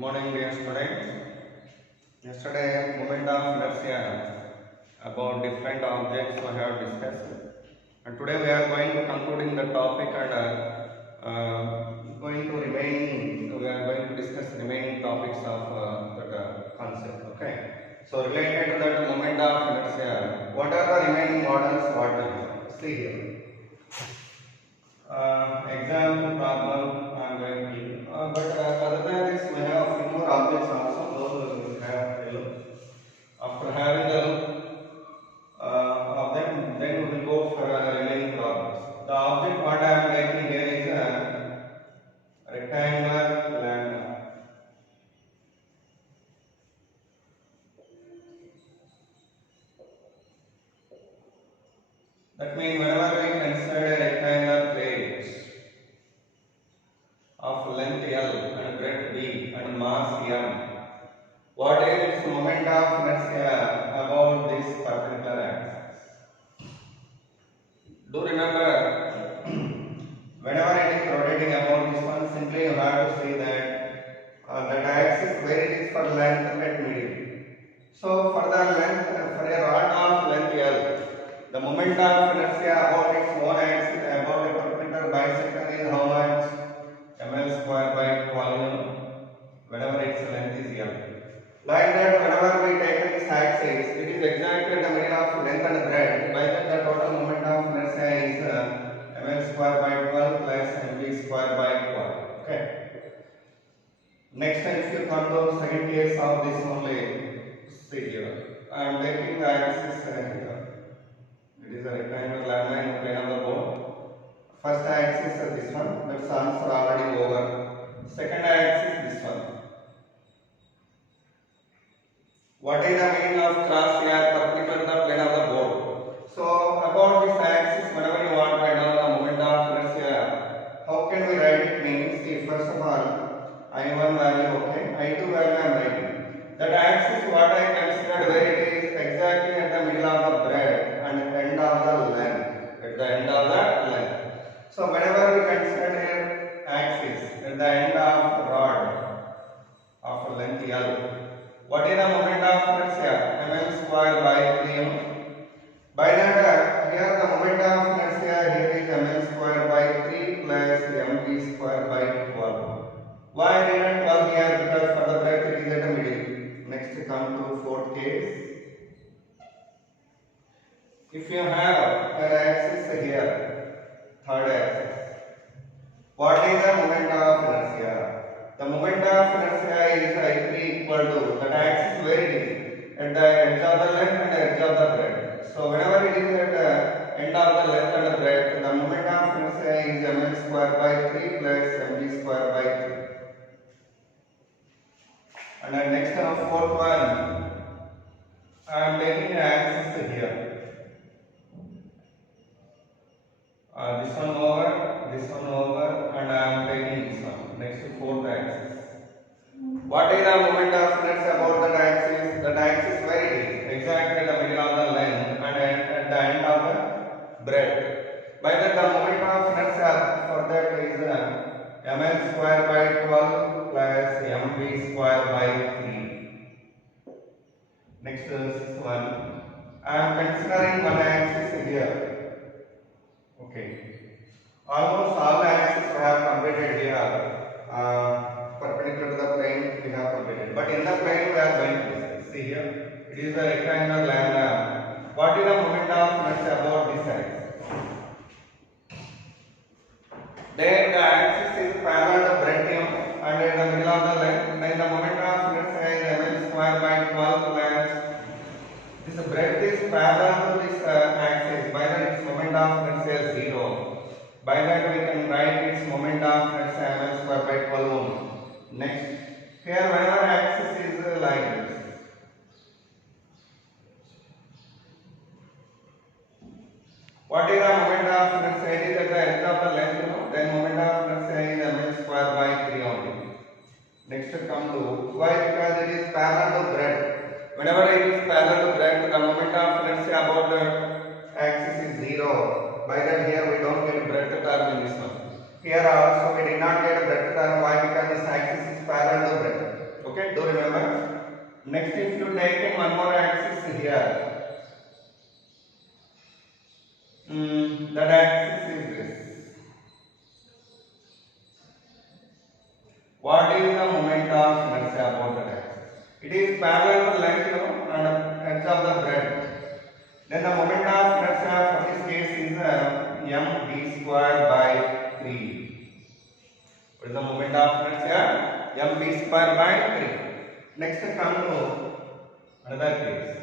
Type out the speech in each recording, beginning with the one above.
morning, dear students. Yesterday, moment of inertia about different objects we have discussed, and today we are going to concluding the topic and going to remaining. We are going to discuss remaining topics of that concept. Okay. So related to that moment of inertia, what are the remaining models? What we have? See here. Example problem I am going to give. But other than this, we have a few more objects also. Those we will have a look. After having a look of them, then we will go for remaining problems. The object what I am taking here is a rectangular lambda. That means whenever we consider a rectangular plate of length L and breadth B and mass M, what is its moment of inertia about this particular axis? Do remember, whenever it is rotating about this one, simply you have to see that axis where it is for length at middle. So for the length, for a rod of length L, the moment of inertia about its own axis, about a perpendicular bisector is how much? ml square by 12, whenever its length is L. Like that, whenever we take this axis, it is exactly the middle of length and breadth. By that, the total moment of inertia is ml square by 12 plus mv square by 12. Okay. Next time, if you come to the second case of this only, see here. I am taking the axis here. It is a rectangular lambda in the plane of the board. First axis is this one. That's answer already over. Second axis this one. What is the meaning of cross here perpendicular to the plane of the board? So about this axis, whenever you want to write down the moment of inertia, how can we write it? Means, see, first of all, I1 value, okay, I2 value I am writing. That axis what I considered where it is exactly at the middle of the breadth and end of the length. At the end of the length. So whenever we consider here axis at the end of the rod of length L, what is the moment of inertia? ml square by 3m. By that, here the moment of inertia here is ml square by 3 plus mv square by 12. Why I didn't 12 here? Because for the breadth it is at the middle. Next come to fourth case. If you have an axis here, third axis, what is the moment of inertia? The moment of inertia is I3 equal to that axis where it is at the edge of the length and the edge of the breadth. So whenever it is at the end of the length and the breadth, the moment of inertia is ml square by 3 plus mv square by 3. And the next fourth one, I am taking an axis here. This one over, and I am taking this one. Next to fourth axis. What is the moment of inertia about that axis? That axis where it is exactly at the middle of the length and at the end of the breadth. By that, the moment of inertia for that is ml square by 12 plus mv square by 3. Next sixth one. I am considering one axis here. Okay. Almost all the axes we have completed here. Perpendicular to the plane we have completed. But in the plane we are going to discuss. See here. It is a rectangular lambda. What is the moment of inertia about this axis? There the axis is parallel to breadth and in the middle of the length. Then the moment of inertia is ml square by 12 plus. This breadth is parallel to this axis. By that its moment of inertia is 0. By that we can write its moment of inertia ml square by 12. Next, here whenever axis is like this, what is the moment of inertia? It is at the edge of the length, then moment of inertia is ml square by 3 only. Next come to, why? Because it is parallel to breadth. Whenever it is parallel to breadth, the moment of inertia about the axis is 0. By that here we don't get breadth term in this one. Here also we did not get breadth term. Why? Because this axis is parallel to breadth. inertia about that axis. It is parallel to length, and edge of the breadth. Then the moment of inertia for this case is mv square by 3. What is the moment of inertia? mv square by 3. Next come to another case.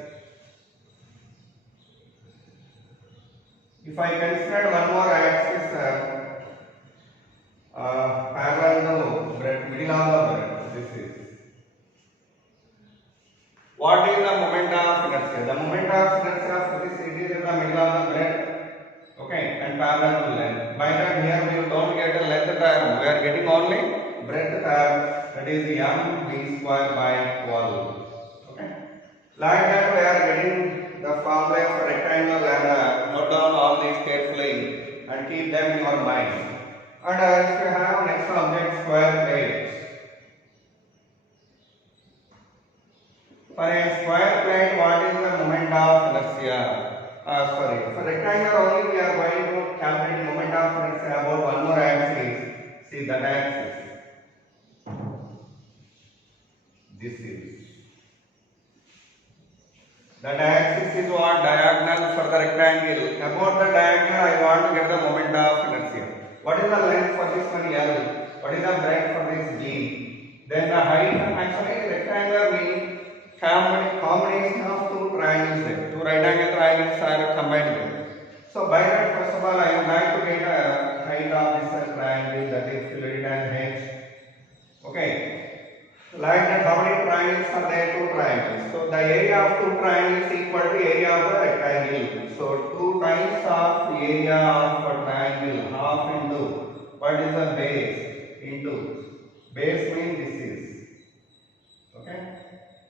If I consider one more axis parallel to breadth, middle of the breadth, this is. What is the moment of inertia? The moment of inertia for this it is in the middle of the breadth, okay, and parallel to length. By that here we don't get a length term, we are getting only breadth term, that is mv square by 12. Okay. Like that we are getting the formula for rectangle and note down all these carefully and keep them in your mind. And if you have next object square plate. For a square plate, what is the moment of inertia? For rectangle only we are going to calculate moment of inertia about one more axis. See that axis. This is. That axis is what? Diagonal for the rectangle. About the diagonal I want to get the moment of inertia. What is the length for this one L? What is the breadth for this G? Then the height, actually rectangular means combination of two triangles there. Two right angle triangles are combined there. So by that first of all I would like to get a height of this triangle, that is filled as H. Okay. Like that how many triangles are there? Two triangles. So the area of two triangles is equal to area of the rectangle. So 2 times of area of a triangle, half into what is the base, into base means this is, okay,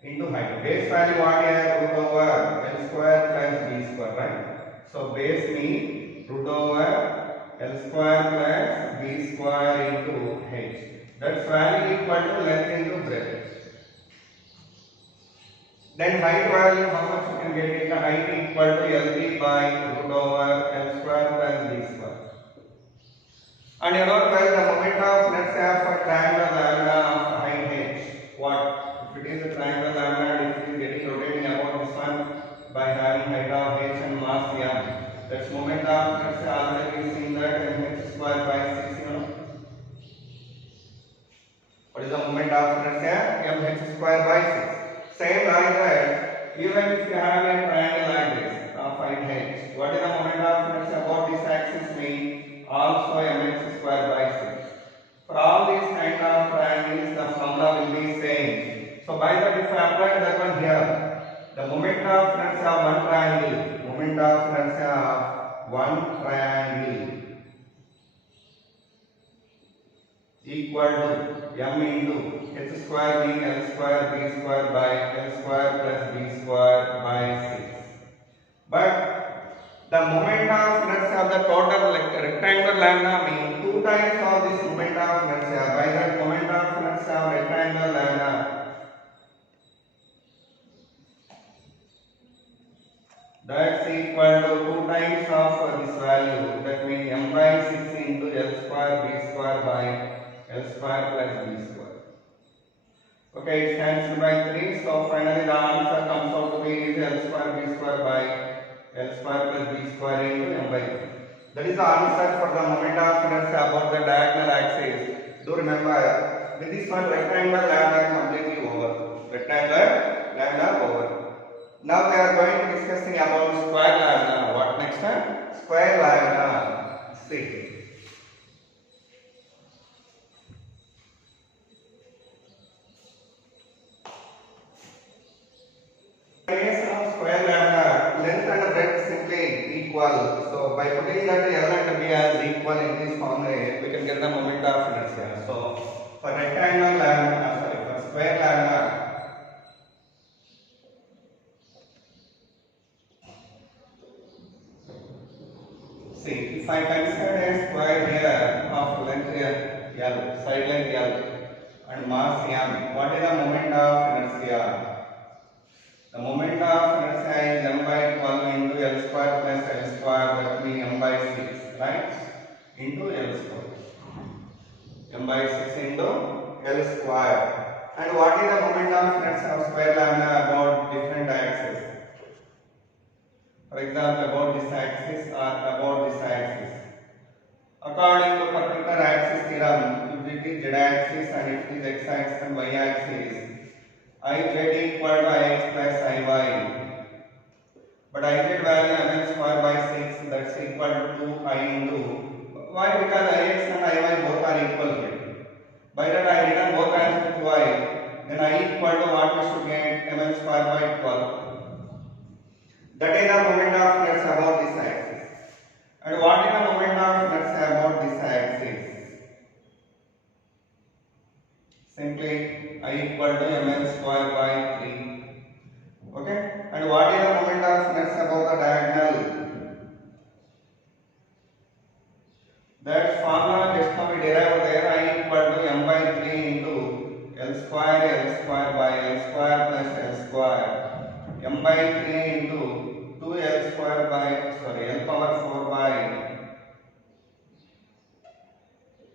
into height. Base value what here? Root over L square plus B square, right? So base means root over L square plus B square into H. That's value equal to length into breadth. Then height value, how much you can get it? The height equal to LB by root over L square plus B square. And you know well the moment of, let's say, for triangle lambda of height H. What? If it is a triangle lambda, if it is getting rotating about this one by having height of H and mass M, that's moment of, let's say, already seen that H square by 6, you know. What is the moment of inertia? mh square by 6. Same like that, even if you have a triangle like this of height h, what is the moment of inertia about this axis mean? Also mh square by 6. For all these kind of triangles, the formula will be same. So by that, if I apply that one here, the moment of inertia of one triangle, moment of inertia of one triangle equal to m into h square mean L square B square by L square plus B square by 6. But the moment of inertia of the total rectangular lambda mean 2 times of this moment of inertia. By that moment of inertia of rectangular lambda, that's equal to 2 times of this value. That means m by 6 into L square B square by L square plus B square. Okay, it stands by 3. So finally the answer comes out to be is L square B square by L square plus B square into m by 3. That is the answer for the moment of inertia about the diagonal axis. Do remember, with this one rectangular lambda completely over. Rectangular lambda over. Now we are going to discussing about square lambda. What next time? Square lambda. See. Case of square lambda, length and breadth simply equal. So by putting that L and B as equal in this formula, we can get the moment of inertia. So for rectangle lambda, for square lambda, see if I consider a square here of length L, side length L, and mass M, what is the moment of inertia? The moment of inertia is m by 12 into L square plus L square, that means m by 6, right? Into L square. M by 6 into L square. And what is the moment of inertia of square lambda about different axes? For example, about this axis or about this axis. According to particular axis theorem, if it is z axis and if it is x axis and y axis, Iz equal to Ix plus Iy. But Iz value mx square by 6, that's equal to 2I into. Why? Because Ix and Iy both are equal here. By that I written both as 2I. Then I equal to what we should get mx square by 12. That is the moment of inertia about this axis. And what is the moment of inertia about this axis? Simply I equal to mx square by 3. Okay? And what is the moment of inertia about the diagonal? That formula just now we derived there. I equal to m by 3 into L square by L square plus L square. M by 3 into 2L square by, L power 4 by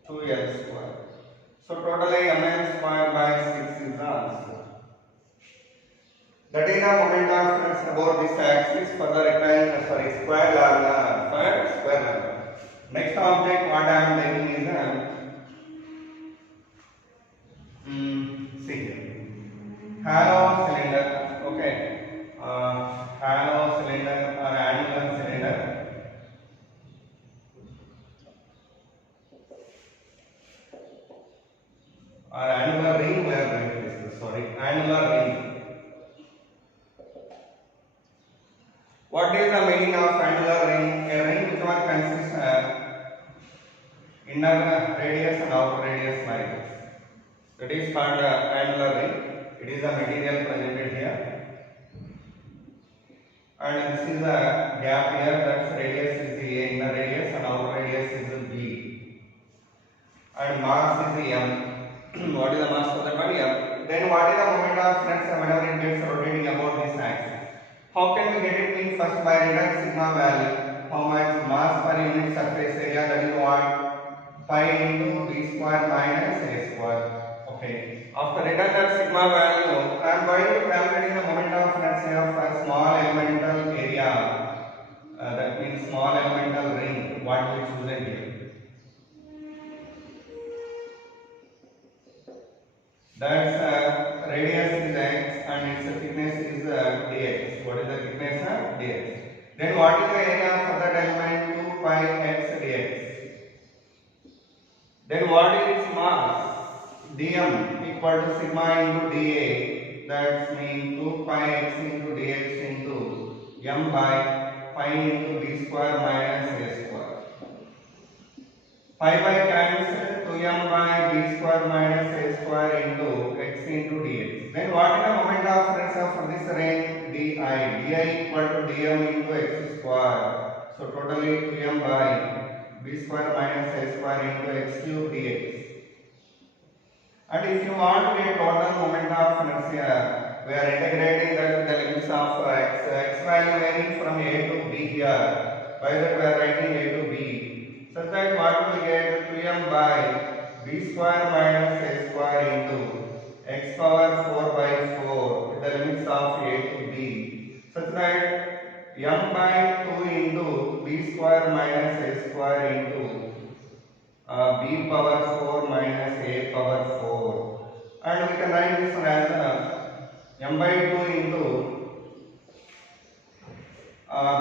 2L square. So totally mn square by 6 is the answer. That is the moment of inertia about this axis for the rectangle, square lambda, for square lambda. Next object what I am taking is see here. Hollow cylinder, okay. Hollow cylinder or angular cylinder. Or annular ring, we are going to discuss. Annular ring. What is the meaning of annular ring? A ring which one consists of inner radius and outer radius like this. That is called annular ring. It is the material presented here. And this is the gap here. That radius is the A, inner radius, and outer radius is the B. And mass is the M. What is the mass of the body? Then what is the moment of inertia whenever it gets rotating about this axis? How can we get it? Means first by reduct sigma value, how much mass per unit surface area, that is what? Pi into d square minus a square. Okay. After reduct that sigma value, I am going to calculate the moment of inertia for small elemental area. That means small elemental ring. What we choose here? That's radius is x and its thickness is dx. What is the thickness of dx? Then what is the area for that element? 2 pi x dx. Then what is its mass? dm equal to sigma into dA. That means 2 pi x into dx into m by pi into b square minus a square. Pi by cancel, 2m by b square minus a square into x into dx. Then what is the moment of inertia for this ring? di. di equal to dm into x square. So totally 2m by b square minus a square into x cube dx. And if you want to get total moment of inertia, we are integrating that with the limits of x value varying from a to b here. By that we are writing a to b. Such that what we get 2m by b square minus a square into x power 4 by 4 with the limits of a to b. Such that m by 2 into b square minus a square into b power 4 minus a power 4. And we can write this one as m by 2 into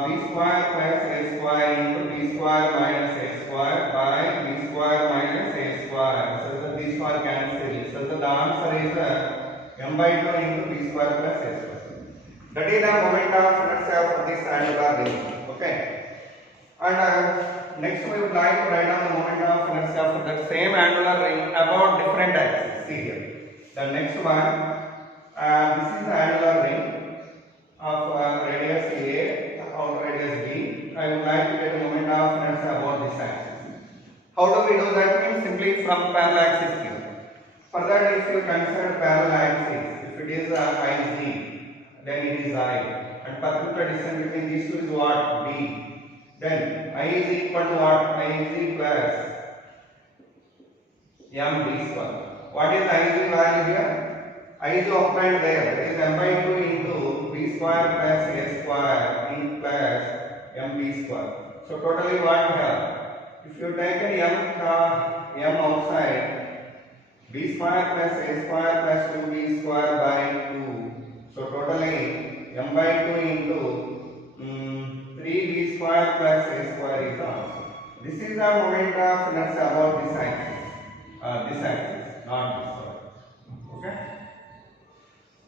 b square plus a square into b square minus a square by b square minus a square. So the b square cancels. So the answer is m by 2 into b square plus a square. That is the moment of inertia for this angular ring. Okay. And next we would like to write down the moment of inertia for that same angular ring about different axes. See here. The next one, this is the angular ring of radius A. Outer radius B. I would like to get a moment of inertia about this axis. How do we do that? Means simply from parallel axis here. For that, if you consider parallel axis, if it is IZ, then it is I, and perpendicular distance between these two is what? B. Then I is equal to what? I is plus m b square. What is I is value here? I is obtained there. That is m by 2 into b square plus a square in plus mb square. So totally what we have? If you take m outside, b square plus a square plus 2b square by 2. So totally m by 2 into 3b square plus a square is the answer. This is the moment of inertia about this axis. This axis, not this one. Okay.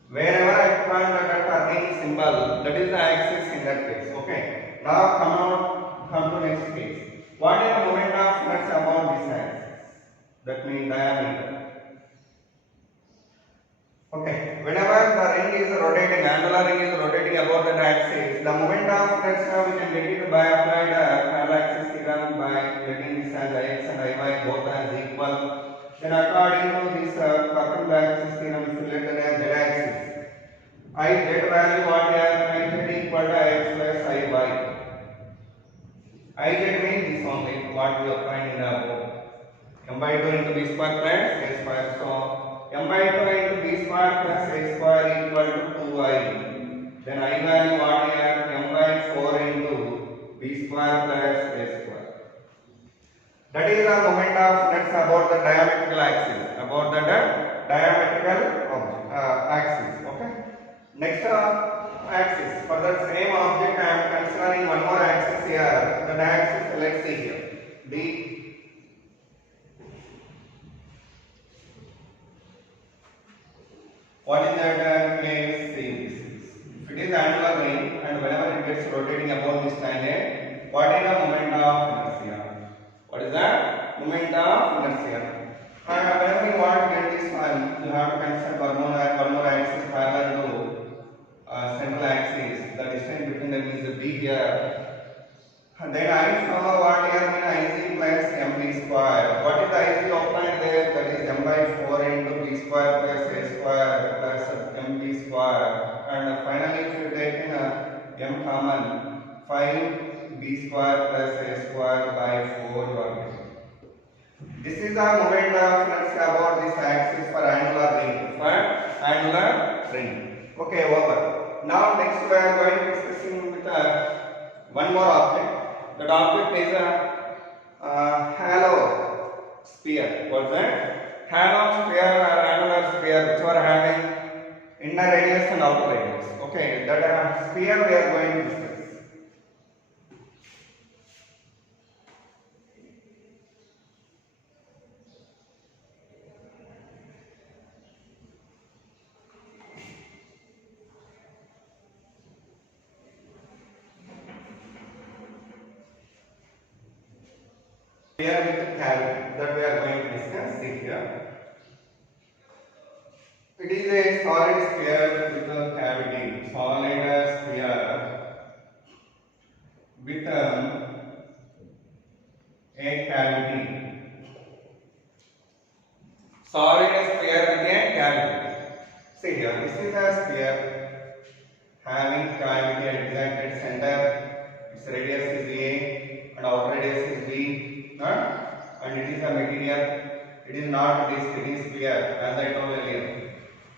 Wherever I find that turning symbol, that is the axis in that case. Okay. Now come to next case. What is the moment of inertia about this axis? That means diameter. Okay. Whenever the ring is rotating, angular ring is rotating about that axis, the moment of inertia we can get it by applied parallel axis theorem by letting this as ix and iy both as equal. Then according to this perpendicular axis theorem, if you let that as z axis, I z value what is I z equal to x plus iy. I z means this only what we obtained in the above. M by 2 into b square plus a square. So m by 2 into b square plus a square equal to 2i. Then I value what is m by 4 into b square plus a square. That is the moment of inertia about the diametrical axis. About the diametrical axis. Okay. Next axis. For the same object, I am considering one more axis here. The axis, let's see here. D. What is that case? See this is. If it is angular ring and whenever it gets rotating above this tangent, what is the moment of inertia? What is that? Moment of inertia. And whenever you want to get this one, you have to consider one more axis parallel to central axis. The distance between them is b here. And then I follow what here means Ic plus mb square. What is the Ic obtained there? That is m by 4 into b square plus a square plus mb square. And finally, if you take m common, 5b square plus a square by 4 you are getting. This is the moment of inertia about this axis for angular ring. For angular ring. Okay, over. Now next we are going to discussing with one more object. That object is a halo sphere. What's that? Halo sphere or angular sphere, which are having inner radius and outer radius. Okay, that sphere we are going to discuss. Sphere with cavity that we are going to discuss. See here. It is a solid sphere with a cavity. Solid sphere with a cavity. Solid sphere with a cavity. See here. This is a sphere having cavity at exact center. Its radius is a and outer radius is b. And it is a material. It is not this. It is sphere, as I told earlier.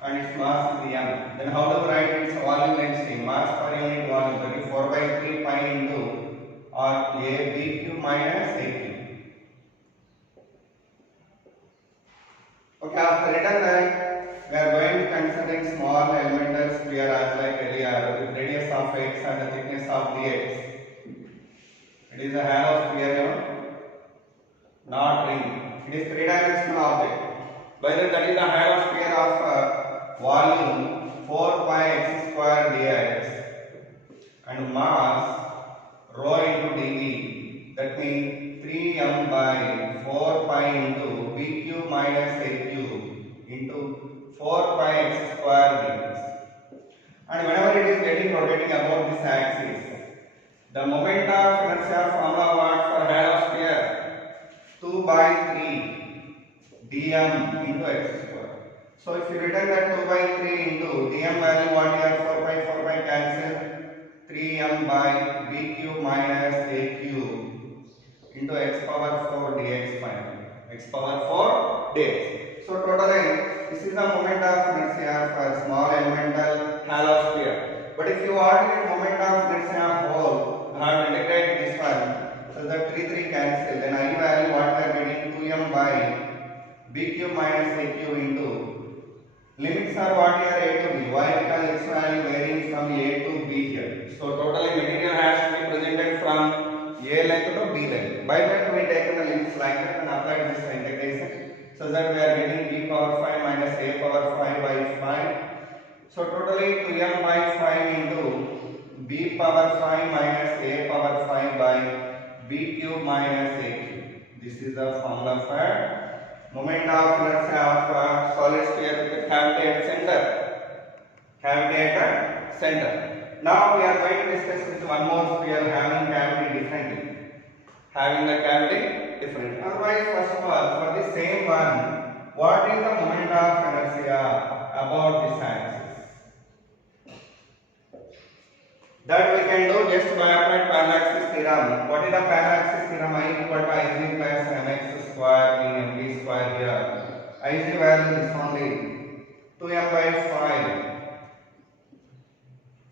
And its mass is m. Then how do we write its volume density? Mass per unit volume. That is 4 by 3 pi into or a b cube minus a cube. Okay, after written that, we are going to considering small elemental sphere as like earlier with radius of x and the thickness of dx. It is a halo sphere, you know, not ring. It is three-dimensional object. By that is a halo sphere of volume 4 pi x square dx and mass rho into dv. That means 3m by 4 pi into b cube minus a cube into 4 pi x square dx. And whenever it is getting rotating about this axis, the moment of inertia formula what for halo sphere? 2 by 3 dm into x square. So if you return that 2 by 3 into dm value what here 4 pi cancel 3m by b cube minus a cube into x power 4 dx finally. X power 4 dx. So totally this is the moment of inertia for small elemental hollow sphere. But if you want to get moment of inertia of whole, you have to integrate this one. So the 3 cancel. Then I value what we are getting 2m by b cube minus a cube into limits are what here a to b. Why? Because its value varying from a to b here. So totally material has to be presented from a length to b length. By that we take the limits like that and apply this integration. So that we are getting b power 5 minus a power 5 by 5. So totally 2m by 5 into b power 5 minus a power 5 by b cube minus a cube. This is the formula for moment of inertia of solid sphere with cavity at center. Cavity at center. Now we are going to discuss with one more sphere having cavity differently. Having the cavity different. Otherwise, first of all, for the same one, what is the moment of inertia about this axis? That we can do just by applying parallaxis theorem. What is the parallaxis theorem? I equal to Ig plus mx square in mv square here. Ig value is only 2m by 5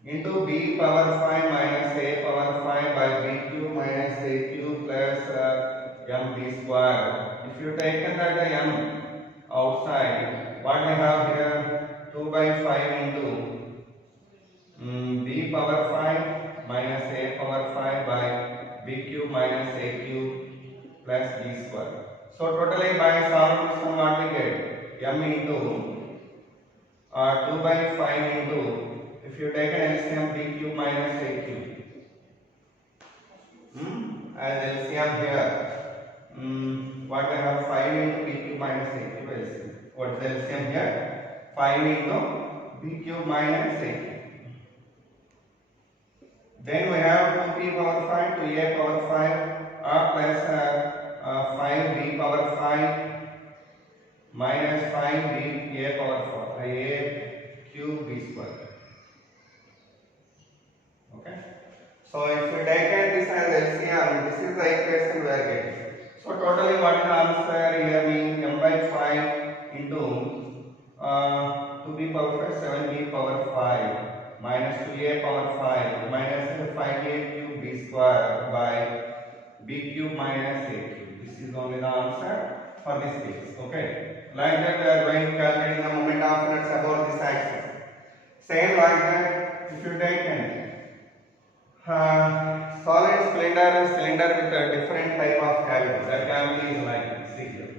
into b power 5 minus a power 5 by b cube minus a cube plus mb square. If you take that m outside, what we have here 2 by 5 into b power 5 minus a power 5 by b cube minus a cube plus b square. So totally by solving this one what we get m into 2 by 5 into, if you take an LCM b cube minus a cube as LCM here, what we have 5 into b cube minus a cube LCM. What is the LCM here? 5 into b cube minus a cube. Then we have 2b power 5 to a power 5 plus 5b power 5 minus 5b a power 4 a cube b square. Okay. So if we take this as LCM, this is the equation we are getting. So totally what is the answer here means m by 5 into 2b power 5 7b power 5 minus 2a power 5 minus 5a cube b square by b cube minus a cube. This is only the answer for this case. Okay. Like that we are going to calculate the moment of inertia about this axis. Same like that if you take solid cylinder with a different type of cavity. That cavity is like this. See here.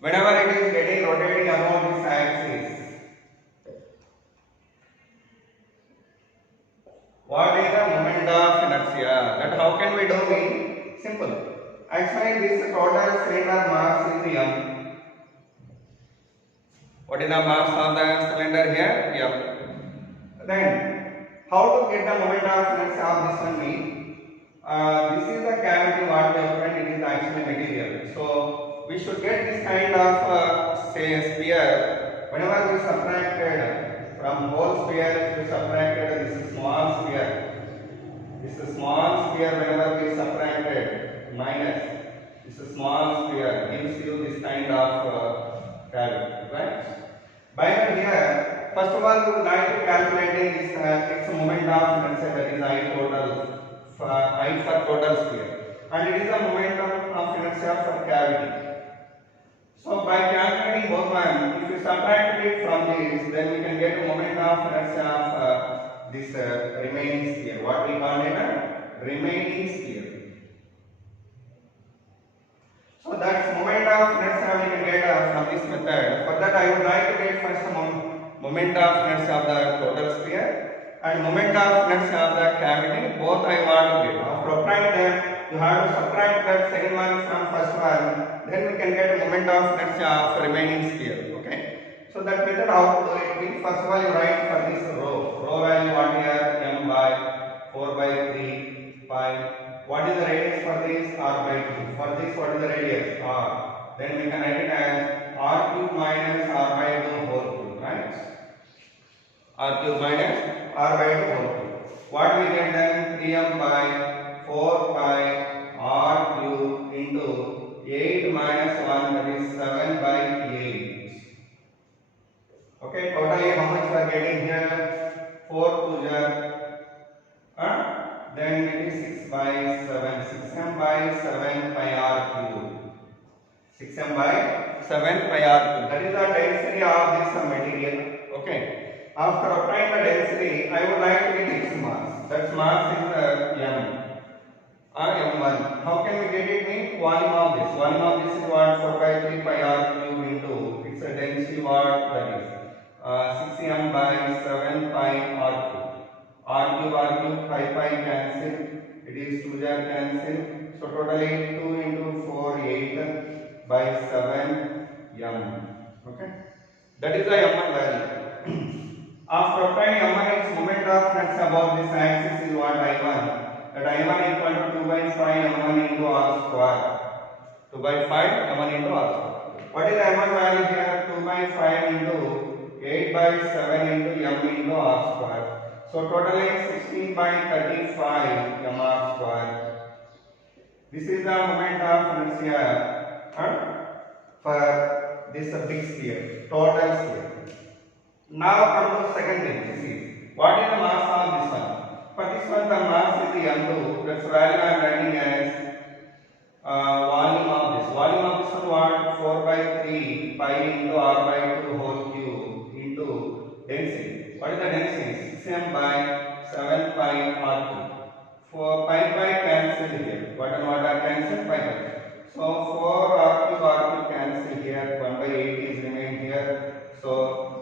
Whenever it is getting rotating about this axis, what is the moment of inertia? That how can we do it? Simple. Actually, this total cylinder mass is m. What is the mass of the cylinder here? M. Then, how to get the moment of inertia of this one means? This is the cavity what we have found. It is actually material. So we should get this kind of say sphere. Whenever we subtracted from whole sphere, we subtracted this small sphere. This small sphere whenever we subtracted minus this small sphere gives you this kind of cavity, right? By here, first of all, we would like to calculate this its moment of inertia, that is I total I for total sphere, and it is the moment of inertia for cavity. So by calculating both one, if you subtract it from this, then we can get a moment of inertia of this remaining sphere. What we call it a remaining sphere. So that moment of inertia we can get from this method. For that I would like to get first moment of inertia of the total sphere and moment of inertia of the cavity. Both I want to get. After applying them, you have to subtract that second one from first one. Then we can get a moment of inertia of remaining sphere. Okay. So that method how to do it means first of all you write for this rho. Rho value what here m by 4 by 3 pi. What is the radius for this? R by 2. For this, what is the radius? R. Then we can write it as R cube minus R by 2 whole cube, right? R cube minus R by 2 whole cube. What we get then? 3m by 4 pi 6m by 7 pi r cube. 6m by 7 pi r cube. That is the density of this material. Okay. After applying the density, I would like to get its mass. That mass is m. M1. How can we get it? Mean volume of this. Volume of this is what? 4 by 3 pi r cube into its density what? That is 6m by 7 pi r cube. R cube, 5 pi cancel. It is 2 jar cancel. So totally 2 into 4, 8 by 7 m. Okay. That is the m1 value. After applying m1, its moment of flux about this axis is what? I1. That I1 equal to 2 by 5 m1 into r square. 2 by 5 m1 into r square. What is the m1 value here? 2 by 5 into 8 by 7 into m into r square. So totally 16 by 35 m r square. This is the moment of inertia for this big sphere, total sphere. Now come to second thing. This is what is the mass of this one? For this one, the mass is the m2. That's value I am writing as volume of this. Volume of this one what? 4 by 3 pi into r by 2 whole cube into density. What is the density? 6m by 7 pi r cube. For pi cancel here. What and what are cancelled? Pi. So 4 r cube cancel here. 1 by 8 is remain here. So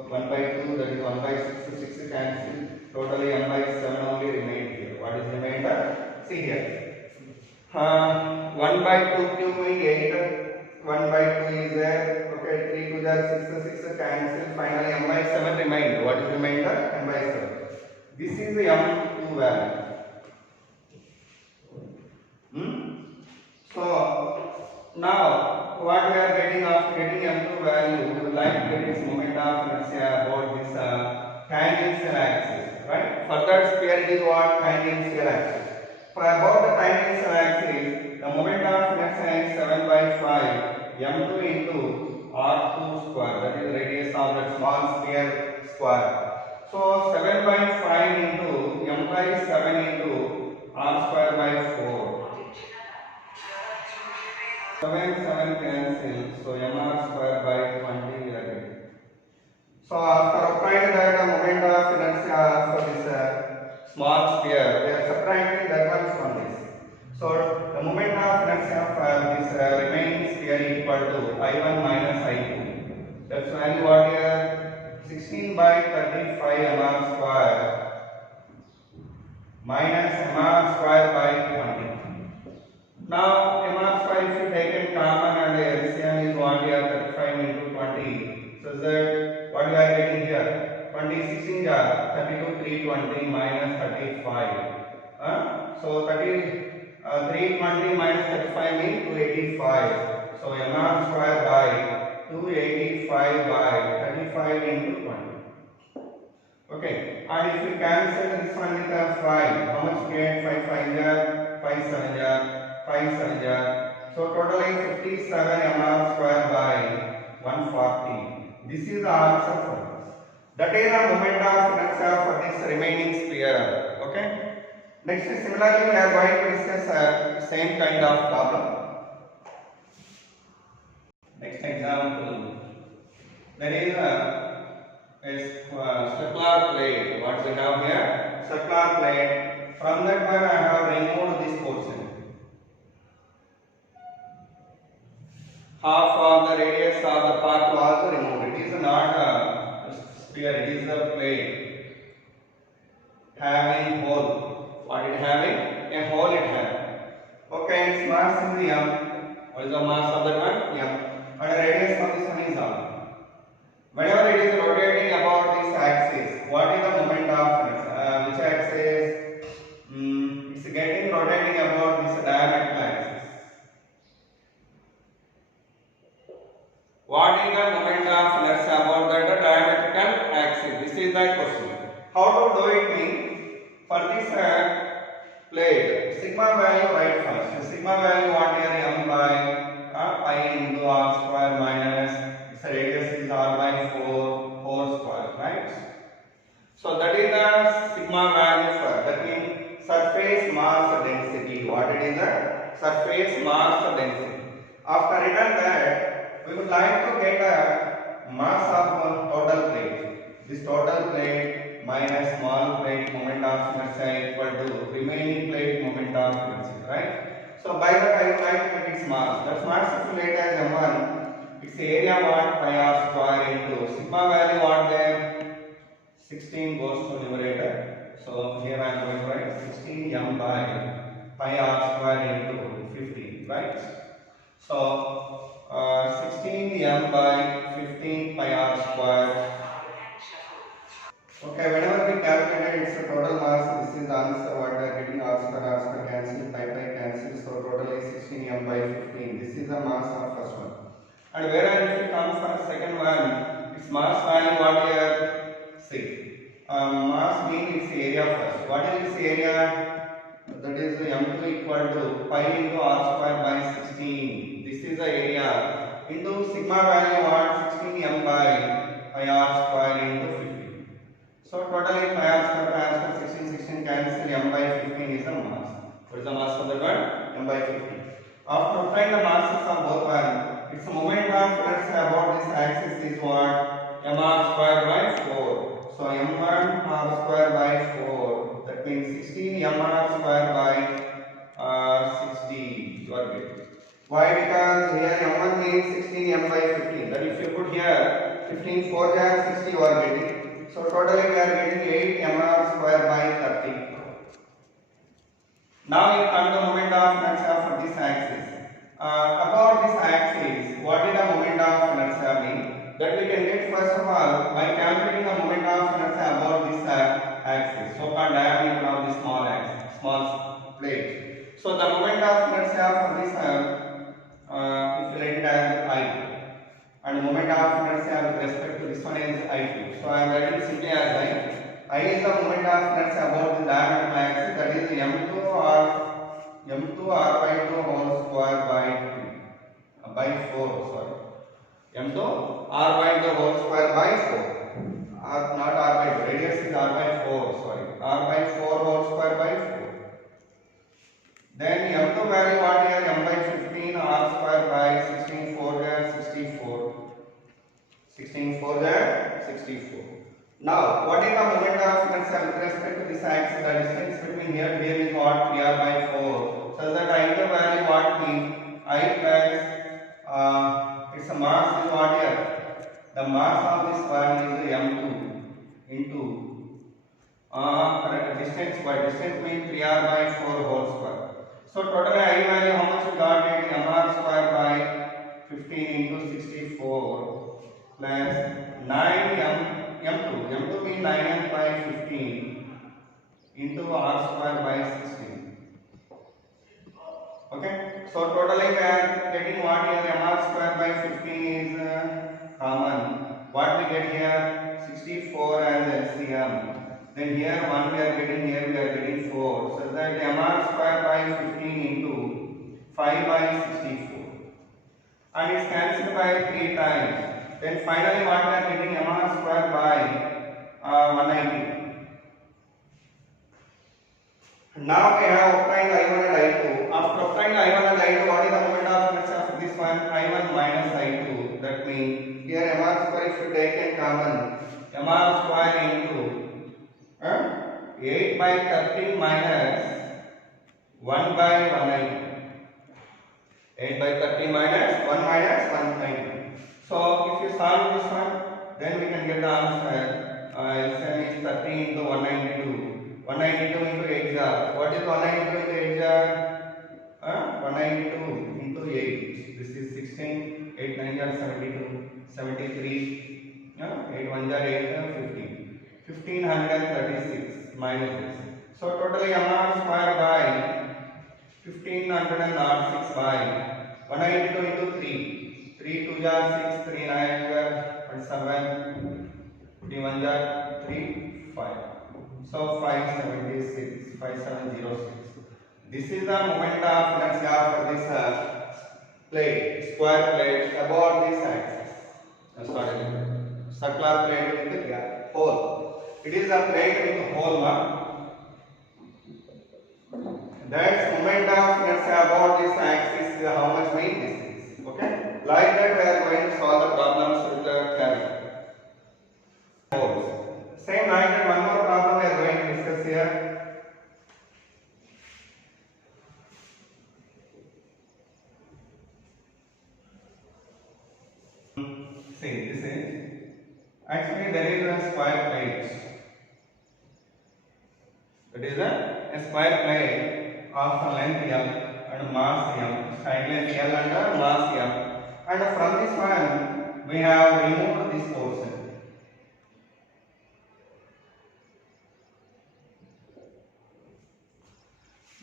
1 by 2, that is 1 by 6 to 6 cancel. Totally m by 7 only remain here. What is remainder? See here. 1 by 2 cube means 8. 1 by 2 is there. Okay, 3 to the 6 to 6 cancel. Finally m by 7 remain. What is remainder? M by 7. This is the m2 value. So now what we are getting after getting m2 value, we would like to get its moment of inertia about this tangential axis. Right? For that sphere it is what? Tangential axis. For about the tangential axis, the moment of inertia is 7 by 5 m2 into r2 square. That is the radius of that small sphere square. So 7 by 5 into m by 7 into r square by 4. 7 cancel. So mr square by 20 we are getting. So after applying the moment of inertia for this small sphere, we are subtracting that one from this. So the moment of inertia for this remaining sphere equal to I1 minus I2. That's value what here? 16 by 35 mr square minus mr square by 20. Now mr square if you take it common and the LCM is what here? 35 into 20. So that what we are getting here? 20, 16 jar, 32, 320 minus 35. So 320 minus 35 means 285. So mr square by 285 by 35 into 20. Okay, and if we cancel this one with a 5, how much we get? 5 5 jar, 5 7 jar, 5 7 jar. So totally 57 mr square by 140. This is the answer for this. That is the moment of inertia for this remaining sphere. Okay. Next, similarly, we are going to discuss same kind of problem. Next example. That is a circular plate. What we have here? Circular plate. From that one, I have removed this portion. Half of the radius of the part was removed. It is not a sphere, it is a plate having hole. What it having? A hole it having. Okay, its mass is the m. What is the mass of that one? M. And the radius of this one is r. Whenever it is rotating about this axis, what is the moment of which axis? It's getting rotating about this diameter axis. What is the moment of inertia about the diametrical axis? This is the question. How to do it means, for this plate, sigma value right first. The sigma value what here? M by pi into r square minus its radius is r by 4 whole square, right? surface mass density. After written that, we would like to get a mass of total plate. This total plate minus small plate moment of inertia equal to remaining plate moment of inertia, right? So by that I would like to get its mass. That mass of plate as m1, its area what pi r square into sigma value what there 16 goes to numerator. So here I am going to write 16 m by pi r square into 15, right? So 16 m by 15 pi r square. Okay, whenever we calculated its total mass, this is the answer what we are getting. R square cancel, pi cancel. So total is 16 m by 15. This is the mass of first one. And whereas if you come for the second one, its mass value what we are see. Mass means its area first. What is its area? That is m2 equal to pi into r square by 16. This is the area into sigma value what 16 m by pi r square into 15. So totally pi r square 16 cancel m by 15 is the mass. What is the mass of the one? M by 15. After applying the masses of both one, its moment of inertia about this axis is what? M r square by 4. So m1 r square by 4. That means 16 m r square by 60. You are getting. Why? Because here m1 means 16 m by 15. That if you put here 15 4 60 you are getting. So totally we are getting 8 m r square by 30. Now you come to the moment of inertia for this axis. About this axis, what is the moment of inertia mean? That we can get first of all by calculating the moment of inertia about this axis, so called diameter of this small axis, small plate. So the moment of inertia for this, if you write it as I, and the moment of inertia with respect to this one is I2. So I am writing simply as I. I is the moment of inertia about the diameter of my axis, that is m2 r by 2 whole square by 2 by 4. Sorry, m2 r by 2 whole square by 4. Not r by 2. Radius is r by 4. Sorry, r by 4 whole square by 4. Then m2 value what here? M by 15 r square by 16 4 there 64. 16 4 there 64. Now, what is the moment of inertia with respect to this axis? The distance between here to here is what? 3r by 4. So that I the value what means I plus its mass is what here? The mass of this one is m2 into correct distance by distance means 3r by 4 whole square. So totally I value how much we got it? mr square by 15 into 64 plus 9m. M2 means 9m by 15 into r square by 16. Okay, so totally we are getting what here? mr square by 15 is common. What we get here? 64 as LCM. Then here 1 we are getting, here we are getting 4. So that mr square by 15 into 5 by 64. And it's cancelled by 3 times. Then finally what we are getting? mr square by 190. Now we have obtained I1 and I2. After obtaining I1 and I2, what is the moment of inertia of this one? I1 minus I2. That means here mr square if you take in common, mr square into 8 by 13 minus 1 by 190. 8 by 13 minus 1 minus 190. So if you solve this one, then we can get the answer. LCM is 30 into 192. 192 into 8 jar. What is 192 into 8 jar? 192 into 8. This is 16. 8 9 jar 72. 73. 8 1 jar 8 15. 1536 minus this. So totally mr square by 1506 by 192 into 3. 3 2 jar 6, 3 9 jar 7, 21 jar 3 5. So 576, 5706. This is the moment of inertia for this plate, square plate about this axis. Sorry, circular plate with the hole. It is a plate with a hole. That's moment of inertia say about this axis, how much weight this is. Okay, like that we are going to solve the problems with the carry. Same like that, one more problem we are going to discuss here. See, this is actually there is a square plate. It is a square plate of length L and mass M, side length L and mass M. And from this one we have removed this portion.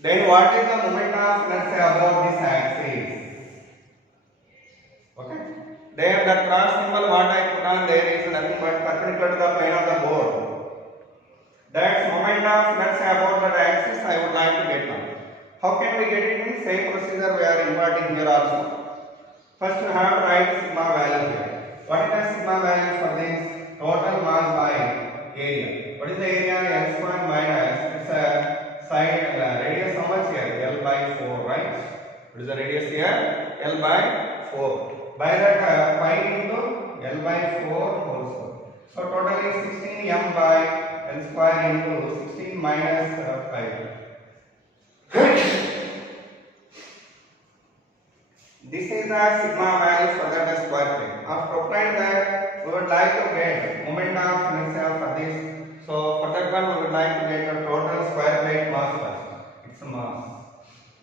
Then what is the moment of inertia about this axis? Okay. There the cross symbol what I put on there is nothing but perpendicular to the plane of the board. That's moment of inertia about that axis I would like to get now. How can we get it? In same procedure we are inverting here also. First we have to write sigma value here. What is the sigma value for this? Total mass by area. What is the area? L square minus, it's a side radius how much here? L by 4, right? What is the radius here? L by 4. By that pi into L by 4 whole square. So total is 16 m by L square into 16 minus 5. This is the sigma value for that square plate. After applying that, we would like to get moment of inertia for this. So for that one, we would like to get the total square plate mass first. It's a mass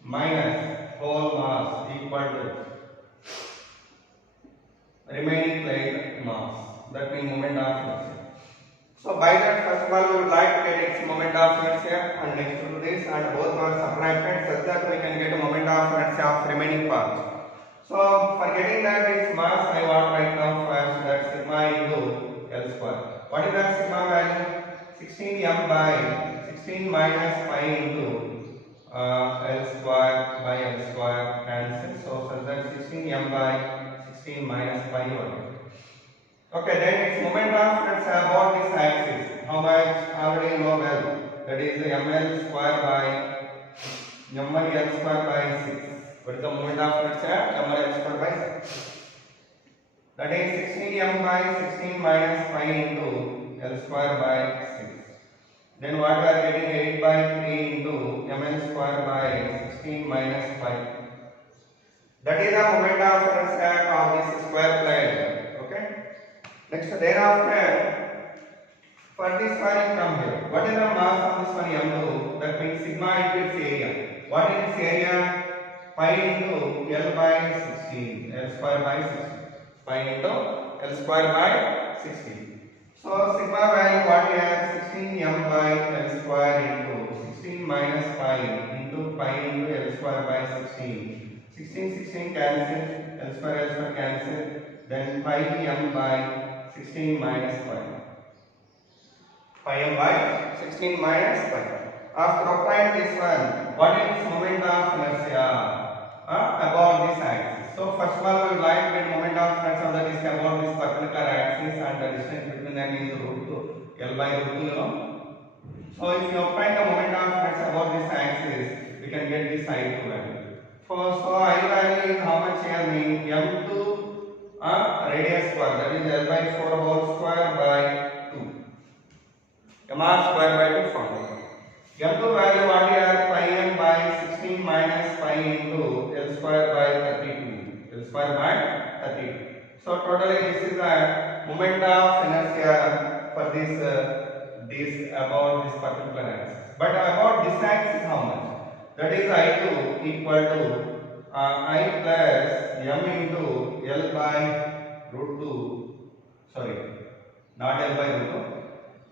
minus whole mass equal to remaining plate mass. That means moment of inertia. So by that, first of all, we would like to get its moment of inertia and next to this, and both are subtracted such that we can get a moment of inertia of remaining part. So for getting that its mass, I want right now first that sigma into L square. What is that sigma value? 16 m by 16 minus pi into L square by L square cancel. So such that 16 m by 16 minus pi only. Okay, then its moment of inertia about this axis. How much? Already know well. That is ml square by ml L square by 6. What is the moment of inertia? ml L square by 6. That is 16 m by 16 minus pi into L square by 6. Then what we are getting 8 by 3 into ml square by 16 minus pi. That is the moment of inertia of this square plate. Okay. Next, thereafter, for this one you come here. What is the mass of this one M2? That means sigma into its area. What is its area? Pi into L by 16. L square by 16. Pi into L square by 16. So sigma value what we have? 16 m by L square into 16 minus pi into L square by 16. 16 cancel. L square cancel. Then pi m by 16 minus pi. Pi m by 16 minus pi. After applying this one, what is moment of inertia about this axis? So first of all, we would like to get moment of inertia that is about this perpendicular axis, and the distance between them is root 2, L by root 2, you know. So if you apply the moment of inertia about this axis, we can get this I2 value. So I value is how much here? Means m2 radius square, that is L by 4 whole square by 2. mr square by 2 formula. M2 value what we have? Pi m by 16 minus pi into L square by 32. L square by 32. So totally this is the moment of inertia for this about this particular axis. But about this axis how much? That is I2 equal to I plus m into L by root 2, sorry, not L by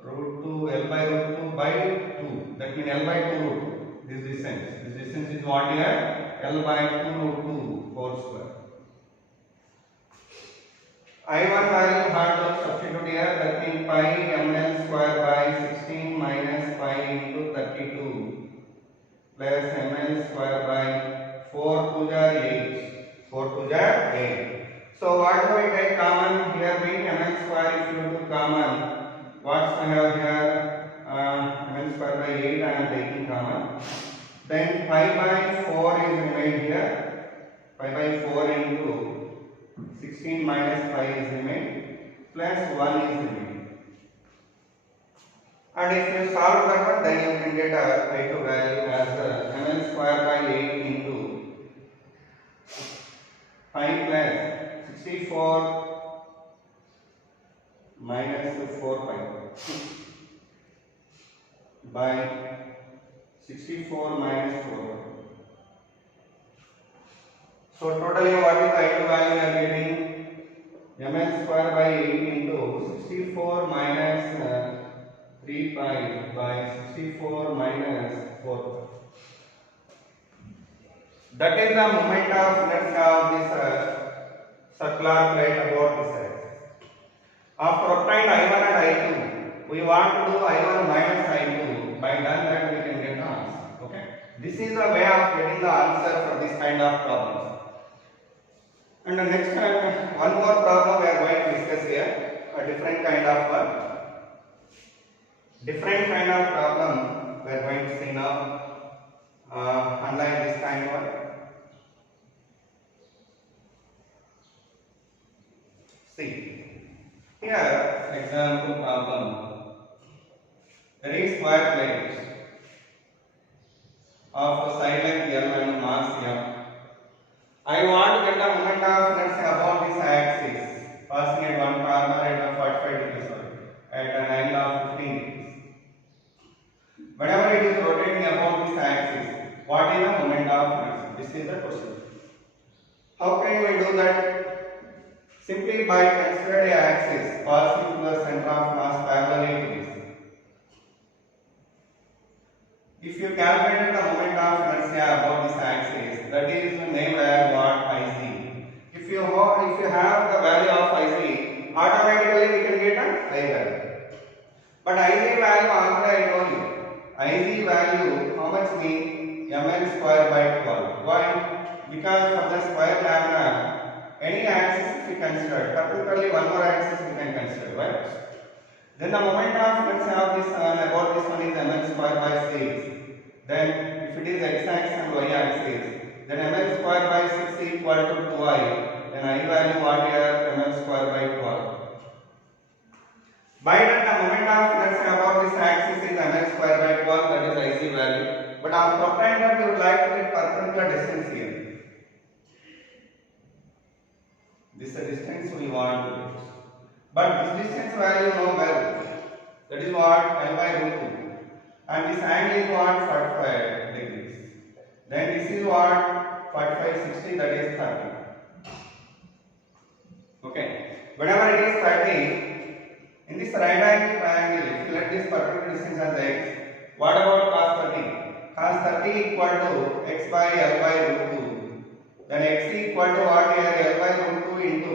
root 2, L by root 2 by 2. That means L by 2 root 2. This distance is what here? L by 2 root 2 whole square. I1 value have to substitute here. That means pi ml square by 16 minus pi into 32 plus ml square by 4 to the 8. 4 to the 8. So what do we take common here? Being ml square, if you do common, what I have here? Ml square by 8 I am taking common. Then pi by 4 is remained here. Pi by 4 into 16 minus pi is remained plus 1 is remained. And if you solve that one, then you can get a I2 value as ml square by 8 into pi plus 64 minus 4 pi by 64 minus 4. So totally what is the I2 value we are getting? ml square by 8 into 64 minus 3 pi by 64 minus 4. That is the moment of inertia of this circular plate about this axis. After obtained I1 and I2, we want to do I1 minus I2. By done that we can get the answer. Okay. This is a way of getting the answer for this kind of problems. And the next one more problem we are going to discuss here. A different kind of problem we are going to see now. Unlike this kind of one. See, here example problem. There is square plate of side length L and mass M. I want to get the moment of inertia about this axis passing at one corner at 45 degrees, at an angle of 15 degrees. Whenever it is rotating about this axis, what is the moment of inertia? This is the question. How can we do that? Simply by considering a axis passing to the center of mass parallel to this. If you calculate the moment of inertia about this axis, that is named as what? IC. If you have the value of IC, automatically we can get an I value. But IC value already I told you. IC value how much means ml square by 12. Why? Because for the square lambda, any axis we consider, particularly one more axis we can consider, right? Then the moment of inertia of this about this one is ml square by 6. Then if it is x axis and y axis, then ml square by 6 is equal to 2i. Then I value what here? Ml square by 12. By that the moment of inertia about this axis is ml square by 12, that is IC value. But after obtaining that we would like to get perpendicular distance here. This is the distance we want to get. But this distance value know well. That is what? L by root 2. And this angle is what? 45 degrees. Then this is what? 45, 60, that is 30. Okay. Whenever it is 30, in this right angle triangle, if you let this perpendicular distance as x, what about cos 30? Cos 30 equal to x by L by root 2. Then x equal to what here? L by root 2 into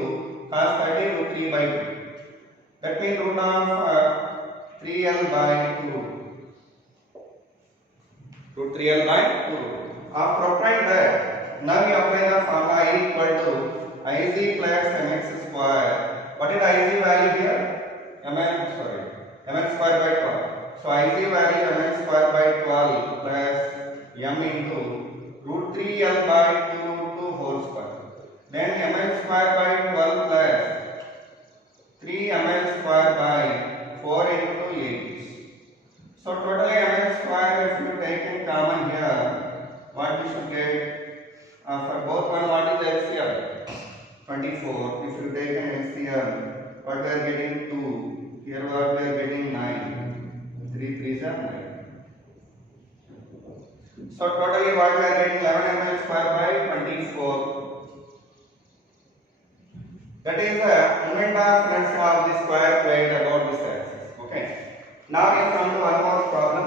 cos 30 root 3 by 2. That means root of 3L by 2. Root 3L by 2. After applying that, now we apply the formula I equal to Ic plus mx square. What is Ic value here? mx square by 12. So Ic value mx square by 12 plus m into root 3L by 2 whole square. Then ml square by 12 plus 3 ml square by 4 into 8. So totally ml square if you take in common here, what we should get? For both one, what is the LCM? 24. If you take an LCM, what we are getting? 2. Here what we are getting? 9. 3 3s are 9. So totally what we are getting? 11 ml square by 24. That is the moment of inertia of the square plate about this axis. Okay. Now we come to one more problem.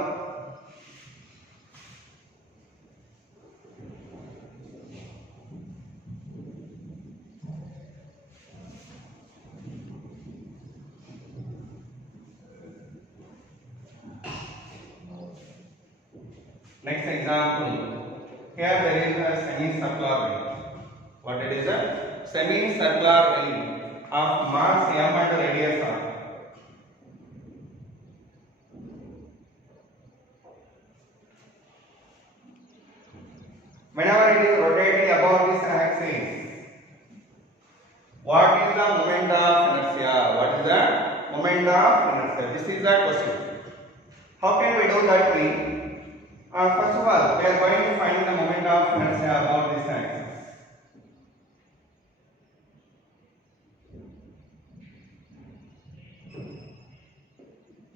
Next example. Here there is a semicircular ring. What it is a semicircular ring of mass m and radius r. whenever it is rotating about this axis, what is the moment of inertia? What is the moment of inertia? This is the question. How can we do that thing? First of all, we are going to find the moment of inertia about this axis.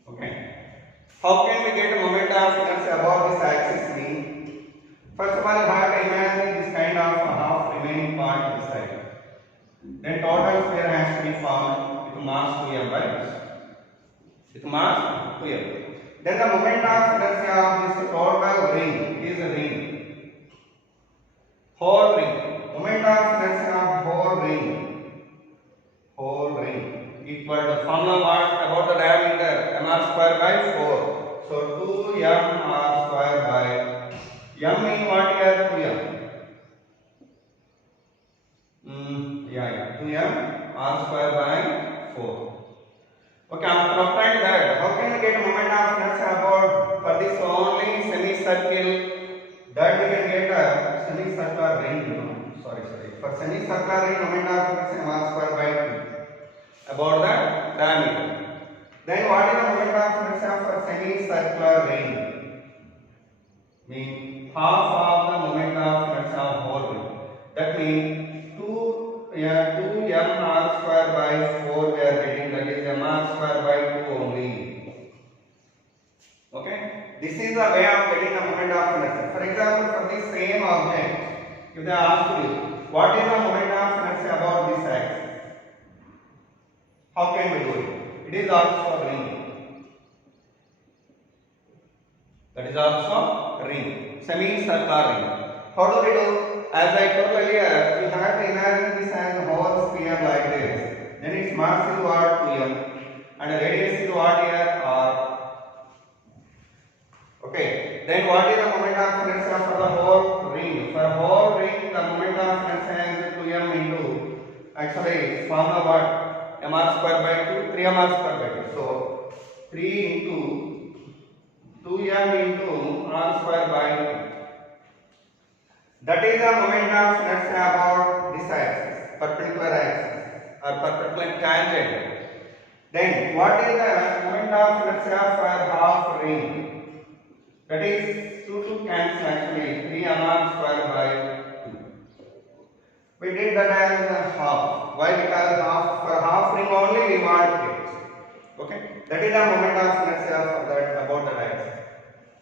Okay. How can we get a moment of inertia about this axis? First of all, you have to imagine this kind of half remaining part this side. Then total sphere has to be formed with mass 2m by this. With mass 2m. Then the moment of inertia of this total ring is a ring. Whole ring. Moment of inertia of whole ring. Whole ring equal to formula what about the diameter mr square by 4. So 2m r square by m mean what here 2m. 2m r square by 4. Okay, after applying that, how can we get moment of inertia about for this only semicircle? That we can get a semicircular ring. Sorry. For semicircular ring, moment of inertia m square by 2 about the diameter. Then what is the moment of inertia for semicircular ring? Mean half of the moment of inertia of whole ring. That means 2m r square by 4 we are getting, that is m r square by 2 only. Okay, this is the way of getting the moment of inertia. For example, for this same object, if they ask you what is the moment of inertia about this axis, how can we do it? It is also a ring. That is also a ring, semicircular ring. How do we do? As I told earlier, you have to imagine this as a whole sphere like this. Then its mass is what 2m and the radius is what here r. Okay. Then what is the moment of inertia for the whole ring? For whole ring, the moment of inertia is 2m into actually formula what mr square by 2, 3mr square by 2. So 3 into 2m into r square by 2. That is the moment of inertia about this axis, perpendicular axis or perpendicular tangent. Then what is the moment of inertia for half ring? That is 2 cancel actually 3mr square by 2. We did that as half. Why? Because for half ring only we want it. Okay, that is the moment of inertia for that about that axis.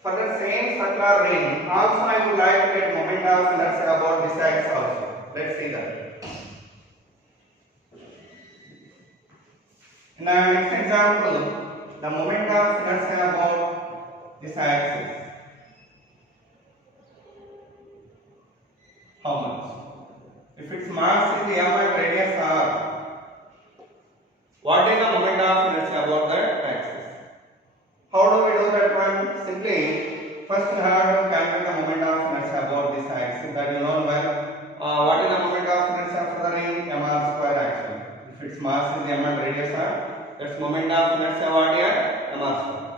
For the same circular ring, also I would like to get moment of inertia about this axis also. Let's see that. In the next example, the moment of inertia about this axis. How much? If its mass is m and radius r, what is the moment of inertia about that axis? How do we do that one? Simply, first you have to calculate the moment of inertia about this axis that you know well. What is the moment of inertia for the ring? mr square actually. If its mass is m and radius r, that's moment of inertia what here? mr square.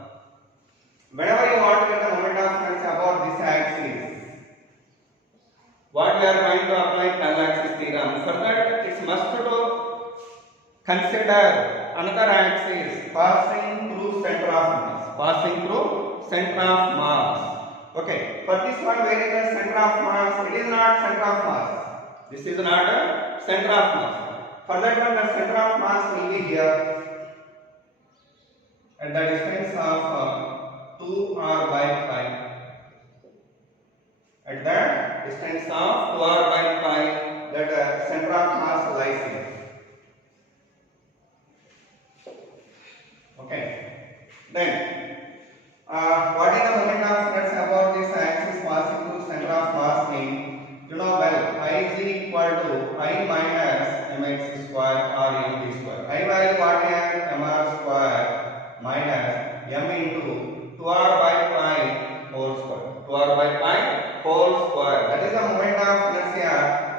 Whenever you want to get the moment of inertia about this axis, what we are going to apply parallel axis theorem. For that, it's must to consider another axis passing through center of mass. Passing through center of mass. Okay. For this one, where is the center of mass? It is not center of mass. This is not a center of mass. For that one, the center of mass will be here at the distance of 2r by pi. At the distance of 2r by pi, that center of mass lies here. Okay. Then, what is the moment of inertia about this axis passing through center of mass mean? You know well, I is equal to I minus mx square or mv square. I value what here? mr square minus m into 2r by pi whole square. 2r by pi whole square. That is the moment of inertia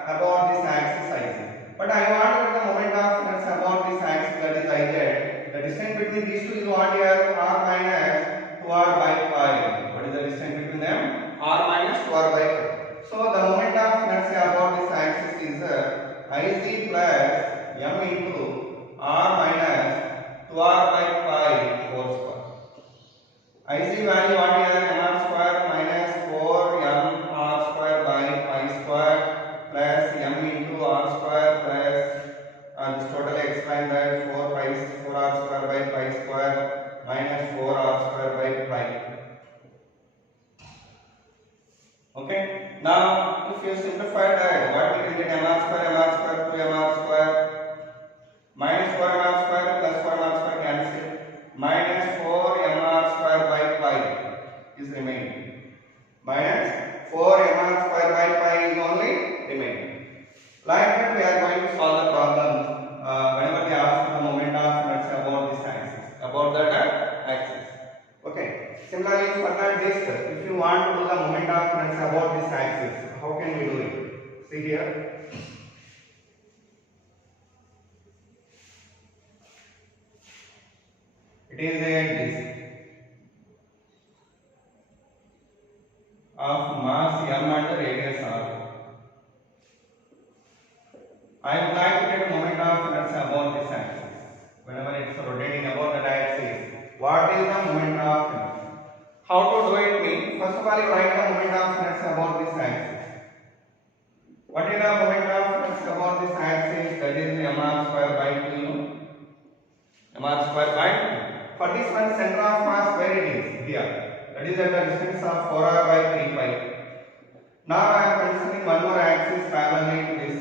about this axis I. But I want to get the moment of inertia about this axis, that is Iz. The distance between these two is what here? R minus 2r by pi. What is the distance between them? R minus 2r by pi. So the Ic plus m into r minus 2r by pi whole square. Ic value what here? Mr square minus 4m r square by pi square plus m into r square plus this totally explain that 4r square by pi square minus 4r square by pi. Okay. Now if you simplify that, what we can get? mr square 2mr square minus 4mr square plus 4mr square cancel, minus 4mr square by pi is remaining. Minus 4mr square by pi is only remaining. Like that we are going to solve the problem whenever they ask the moment of inertia about this axis, about that axis. Okay. Similarly, further this, if you want to do the moment of inertia about this axis, how can we do it? See here. It is a disk of mass m and radius r. I would like to get moment of inertia about this axis. Whenever it is rotating about that axis, what is the moment of inertia? How to do it means, first of all you write the moment of inertia about this axis. What is the moment of inertia about this axis? That is mr square by 2, mr square by 2. For this one, center of mass where it is? Here. That is at the distance of 4r by 3 pi. Now I am considering one more axis parallelly to this,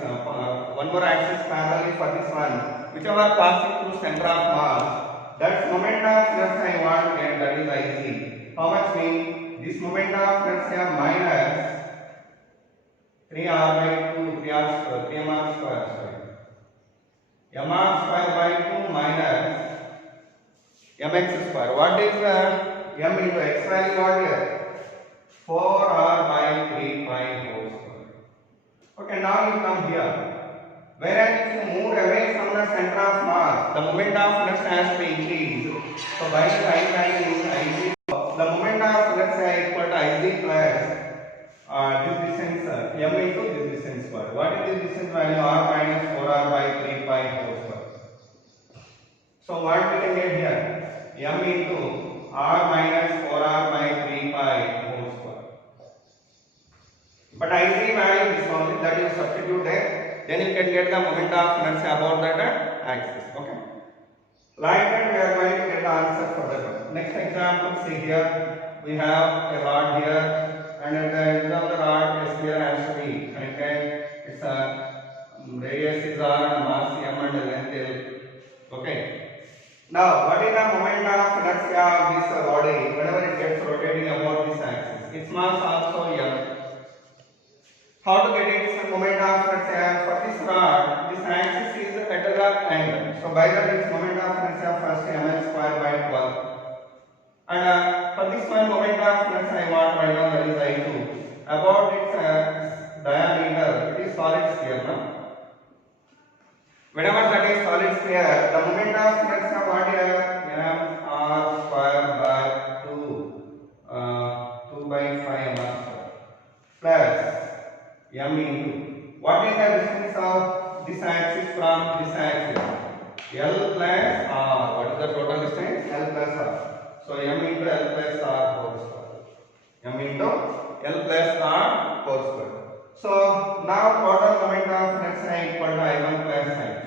one more axis parallelly for this one, whichever passing through center of mass. That moment of inertia I want to get, that is Ic. How much mean? This moment of inertia minus 3r by 2, 3mr square, mr square by 2 minus mx square. What is m into x value? What here? 4r by 3 pi whole square. Okay, now you come here. Whereas if you move away from the center of mass, the moment of inertia has to increase. So by the time value Ic, the moment of inertia equal to Ic plus this distance m into this distance square. What is this distance value? R minus 4r by 3 pi whole square. So what we can get here? M into r minus 4r by 3 pi whole square. But Ic value is only, that you substitute there, then you can get the moment of inertia about that axis. Okay. Like that we are going to get the answer for that one. Next example, see here, we have a rod here, and at the end of the rod a sphere has to be connected. Its radius is r and mass m and length l. Okay. Now, what is the moment of inertia of this body whenever it gets rotating about this axis? Its mass also m. How to get its moment of inertia? For this rod, this axis is at the angle. So by that its moment of inertia first mx square by 12. And for this one moment of inertia I want right now, that is I2. About its diameter, it is solid sphere. No? Whenever that is solid sphere, the moment of inertia what here? mr square by 2 by 5 mr square plus m into, what is the distance of this axis from this axis? L plus r. What is the total distance? L plus r. So m into L plus r whole square. M into L plus r whole square. So now total moment of inertia equal to I1 plus I2.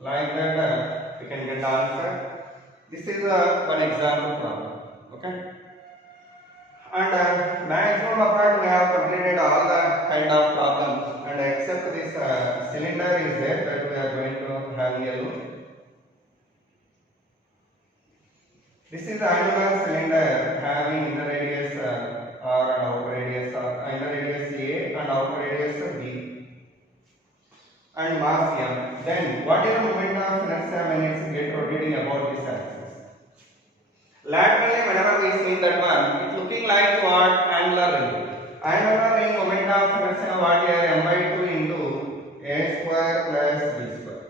Like that we can get the answer. This is one example problem. Okay. And maximum apart we have completed all the kind of problems, and except this cylinder is there that we are going to have here. This is the angular cylinder having inner radius r and outer radius r, inner radius a and outer radius b, and mass m. Then what is the moment of inertia when it get rotating about this axis? Laterally, whenever we see that one, it's looking like what? Angular ring. Angular ring moment of inertia what here? M by 2 into a square plus b square.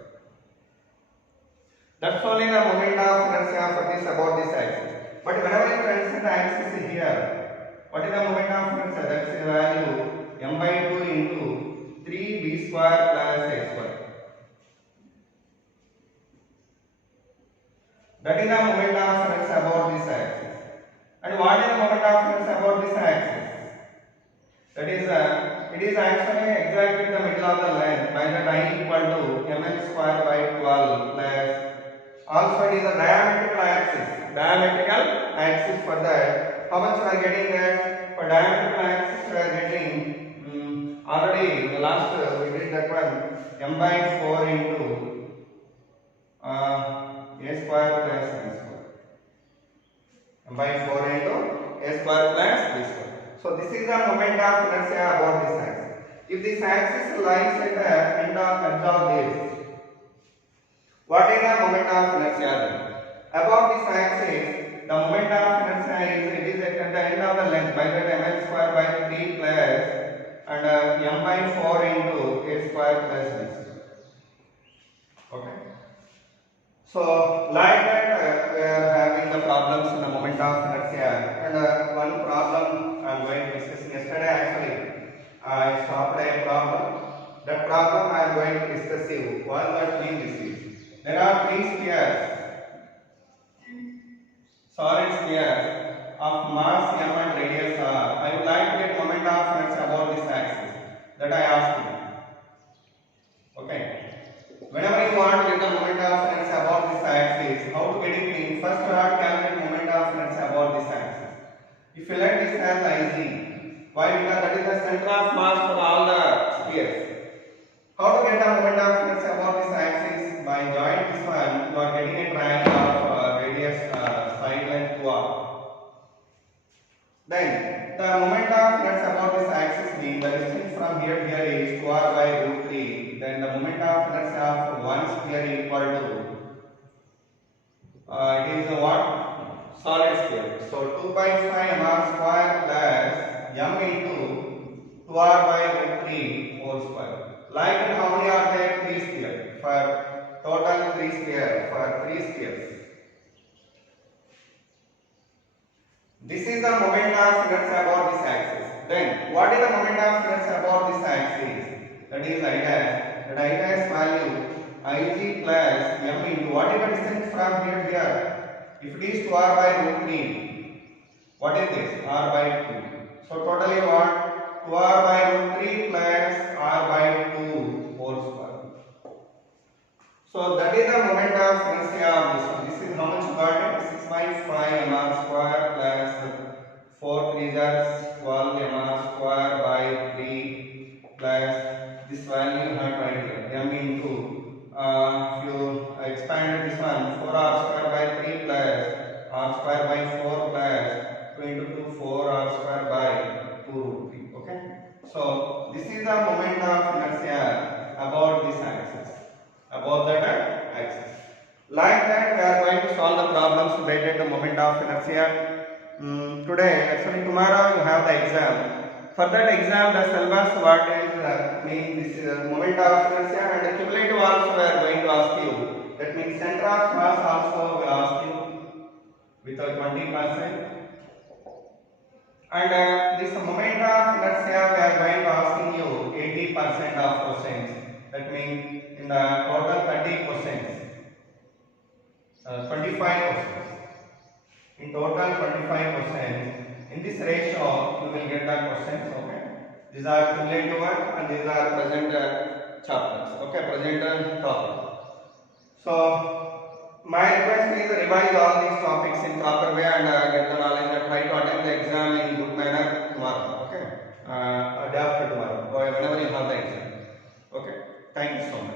That's only the moment of inertia for this about this axis. But whenever you consider the axis here, what is the moment of inertia? That's the value m by 2 into 3b square plus a square. That is the moment of inertia about this axis. And what is the moment of inertia about this axis? That is, it is actually exactly the middle of the length by that I equal to ml square by 12 plus also it is a diametrical axis. Diametrical axis for that. How much we are getting that? For diametrical axis we are getting already the last we did that one m by 4 into a square plus b square. M by 4 into a square plus b square. So this is the moment of inertia about this axis. If this axis lies at the end of this, what is the moment of inertia then? About this axis, the moment of inertia is at the end of the length by that ml square by 3 plus and m by 4 into a square plus b square. Okay. So like that we are having the problems in the moment of inertia, and one problem I am going to discuss yesterday actually. I stopped a problem. That problem I am going to discuss you. What means this is? There are three spheres, solid spheres of mass m and radius r. I would like to get moment of inertia about this axis. That I asked you. Okay. Whenever you want to get the moment of inertia about this axis, how to get it in? First you have to calculate moment of inertia about this axis. If you let this as IG, why? Because that is the center of mass for all the spheres. How to get the moment of inertia about this axis? By join this one, you are getting a triangle of radius side length 2r. Then the moment of inertia about this axis means the distance from here to here is 2r by root 3. Then the moment of inertia of one sphere equal to it is what? Solid sphere. So 2 by 5 mr square plus m into 2r by root 3 whole square. Like that, how many are there? 3 spheres. For total 3 spheres. For 3 spheres. This is the moment of inertia about this axis. Then, what is the moment of inertia about this axis? That is I dash. That I dash value Ig plus m into what is the distance from here to here? If it is 2r by root 3, what is this? R by 2. So totally what? 2r by root 3 plus r by 2 whole square. So that is the moment of inertia of this one. This is how much you got it? 6 by 5 mr square plus 4 3s are 12 mr square by 3 plus this value you have to write here. M into if you expanded this one 4r square by 3 plus r square by 4 plus 2 into 2 4r square by 2 root 3. Okay. So this is the moment of inertia about this axis. About that axis. Like that we are going to solve the problems related to moment of inertia. Today, actually tomorrow you have the exam. For that exam the syllabus what is means this is moment of inertia and the cumulative also we are going to ask you. That means center of mass also will ask you with a 20%. And this moment of inertia we are going to asking you 80% of questions. That means in the total 30 questions, 25 questions. In total 25 questions. In this ratio you will get the questions. Okay. These are cumulative one and these are present chapters. Okay, present topic. So my request is revise all these topics in proper way and get the knowledge and try to attend the exam in good manner tomorrow. Okay. Day after tomorrow, or whenever you have the exam. Okay. Thank you so much.